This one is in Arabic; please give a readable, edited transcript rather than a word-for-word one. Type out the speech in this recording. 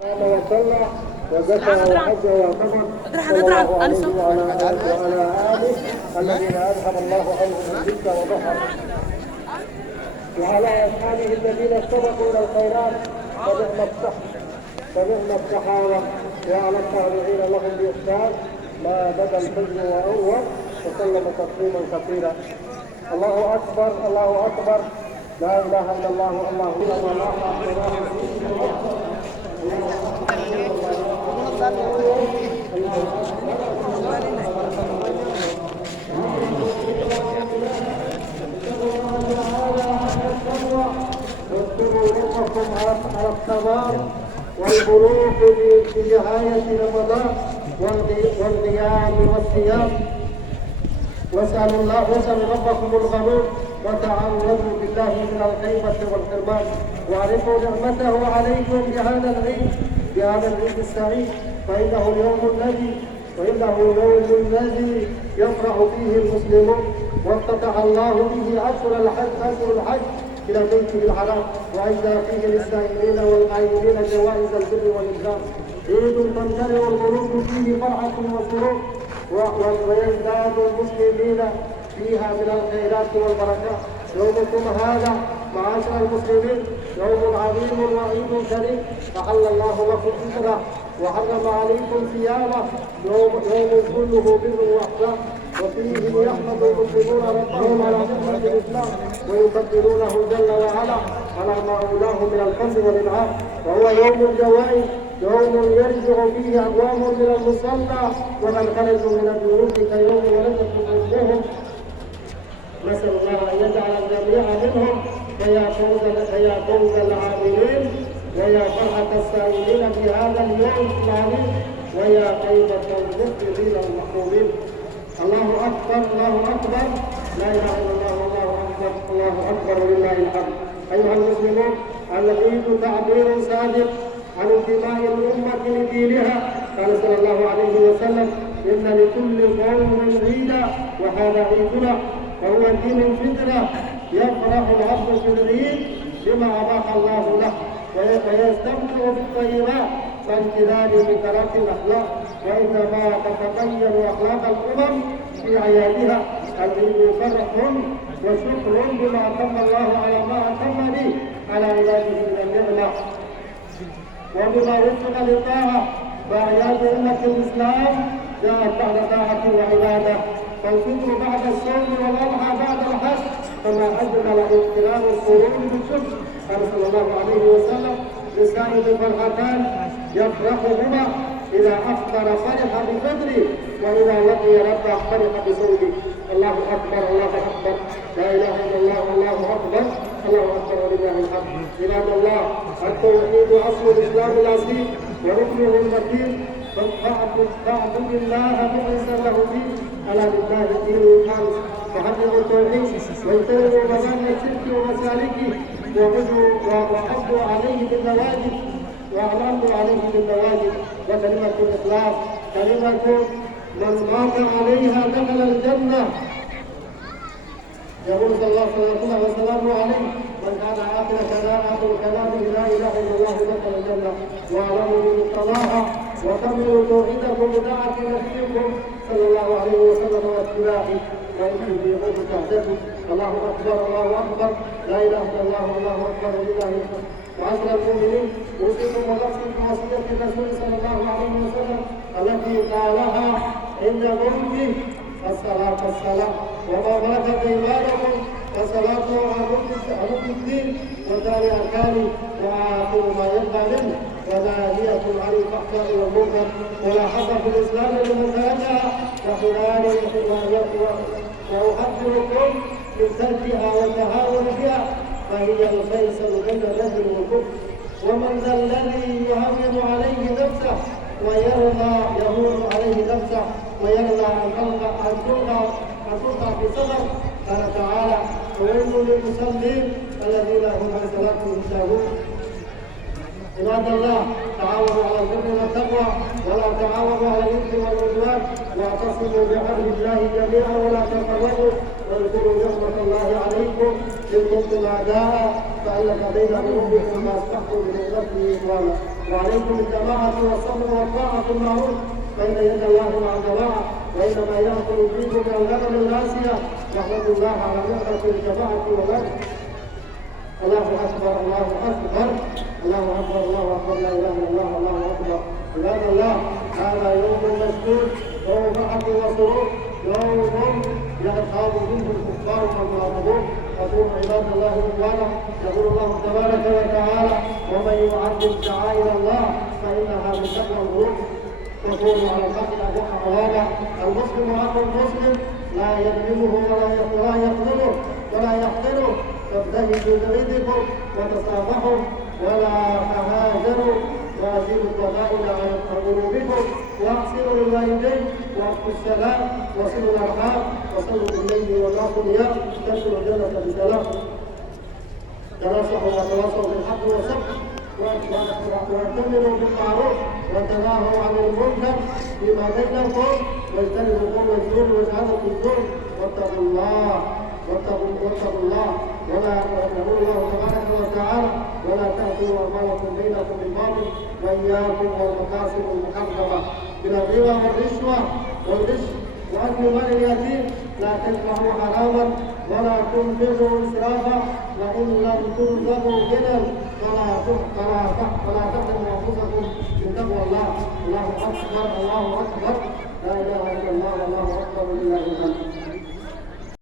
وصلى وذكر وحج واعتمر صلى الله عليه وعلى آله الذين أذهب الله عنهم الجد وظهر، وعلى أصحابه الذين سبقوا إلى الخيرات فنعم الصحابة، وعلى التابعين لهم بإحسان ما بدا الحزن وأول، وسلم تسليما كثيرا. الله أكبر الله أكبر، لا إله إلا الله الله واذكروا ربكم على التمام والبلوغ في نهاية رمضان والقيام والصيام. واسألوا ربكم الغنوم وتعوذوا بالله من الغيبة والحرمان، واعرفوا نعمته عليكم بهذا العيد السعيد، فإنه اليوم الذي يفرح فيه المسلمون، وافتتح الله به أشهر الحج إلى بيته الحرام، وأجزى فيه للسائلين والقائمين جوائز البر والإكرام. عيد تمتلئ القلوب فيه فرحة وسرور، ويزداد المسلمين فيها من الخيرات والبركات. يومكم هذا معاشر المسلمين يوم عظيم وعيد كريم، أحل الله لكم ذكره وحرم عليكم صيامه، يوم كله بر واحسان، وفيه يحمد المسلمون ربهم على نعمة الإسلام، ويكبرونه جل وعلا على ما أولاه من الفضل والإنعام. وهو يوم الجوائز، يوم يرجع فيه أقوام من المصلى ومن خرجوا من البيوت كيوم ولدت أمهم. نسأل الله أن يجعل الجميع منهم، فيا فوز العاملين، ويا فرحة السائلين في هذا اليوم العظيم، ويا طيبة المسلمين المحرومين. الله أكبر الله أكبر، لا إله إلا الله والله أكبر، الله أكبر ولله الحمد. أيها المسلمون، العيد تعبير صادق عن انتماء الأمة لدينها. قال صلى الله عليه وسلم: إن لكل قوم عيدا وهذا عيدنا، وهو دين الفطرة. يفرح العبد في العيد بما أباح الله له، ويستمتع بالطيبات فامتثال بترك الأخلاق، وإنما تتغير أخلاق الأمم في أعيادها. العيد فرح وشكر بما أتم الله على ما أتم به على عباده من النعمة، وبما وفق للطاعة. فأعياد أمة الإسلام جاءت بعد طاعة وعبادة، فالفطر بعد الصوم والأضحى بعد الحج، كما أجمل اغتنام القرون بالشكر. قال صلى الله عليه وسلم: للصائم فرحتان يفرحهما، إذا أفطر فرح بفطره، وإذا لقي ربه فرح بصومه. الله أكبر الله أكبر، لا إله إلا الله والله أكبر، الله أكبر ولله الحمد. عباد الله، التوحيد أصل الإسلام الأصيل وركنه المتين، فاعبد الله مخلصا له الدين، ألا لله الدين الخالص. فحققوا التوحيد واجتنبوا مظان الشرك ومسالكه، وعضوا عليه بالنواجذ وأعلنوا عليه بالنواجذ. وكلمة الإخلاص كلمة من مات عليها دخل الجنة. يقول صلى الله عليه وسلم عليه: من كان آخر كلامه لا إله إلا الله دخل الجنة. واعلموا بمقتضاها وكملوا توحيدكم بطاعة نبيكم صلى الله عليه وسلم واتباعه، وإنتم في غير تهتدوا. الله أكبر الله أكبر، لا إله إلا الله والله أكبر ولله الحمد. معاشر المؤمنين، أوصيكم ونفسي بوصية الرسول صلى الله عليه وسلم التي قالها عند موته: الصلاة وما ملكت أيمانكم، والصلاة عمود الدين وثاني أركانه وآخر ما يبقى منه، وناهية عن الفحشاء والمنكر، ولا حظ في الإسلام لمن تركها، وأحذركم من تركها والتهاون بها، فهي الفيصل بين الرجل والكفر. ومن ذا الذي يهون عليه نفسه يهون عليه نفسه ويرضى أن تلقى في سفر؟ قال تعالى: وويل للمصلين الذين هم عن صلاتهم ساهون. عباد الله، تعاونوا على البر والتقوى، ولا تعاونوا على الاثم والعدوان، واعتصموا بحبل الله جميعا ولا تفرقوا، واذكروا نعمة الله عليكم إن كنتم أعداء فألف بين قلوبكم فأصبحتم بنعمته إخوانا. وعليكم بالجماعة والصبر والطاعة في المعروف فإن يد الله مع الجماعة وإنما يأكل فيكم من الغنم الراسية واحمدوا الله على نعمة الجماعة والأجر. الله أكبر الله أكبر الله أكبر الله أكبر لا إله إلا الله الله أكبر. عباد الله هذا يوم مشهود يوم فرحة وسرور يوم يغتاب منه الكفار والمنافقون. يقول عباد الله إخوانا يقول الله تبارك وتعالى ومن يعظم شعائر الله فإنها من تقوى القلوب. يقول على الخلق حوالا المسلم أخو المسلم لا يظلمه ولا يخذله ولا يحقره فابتهجوا بعيدكم وتصافحوا ولا تهاجروا وازيلوا الضغائن عن قلوبكم واحسنوا للوالدين واخفوا السلام وصلوا الارحام وصلوا بالليل والناس نيام تدخلوا الجنه بسلام. تناصحوا وتواصوا بالحق والصبر واعتمروا بالمعروف وتناهوا عن المنكر فيما بينكم واجتنبوا قول الزور وشهاده الزور واتقوا الله ولا يقول الله تبارك وتعالى ولا تأتوا أموالكم بينكم بالباطل وإياكم والمكاسب المحرمة من الربا والغش وأكل مال اليتيم لا تدفعوا حراما ولا تنفقوا إسرافا وإن لم ترزقوا غنى فلا تحرموا أنفسكم من تقوى الله. الله أكبر الله أكبر لا إله إلا الله والله أكبر لله الحمد.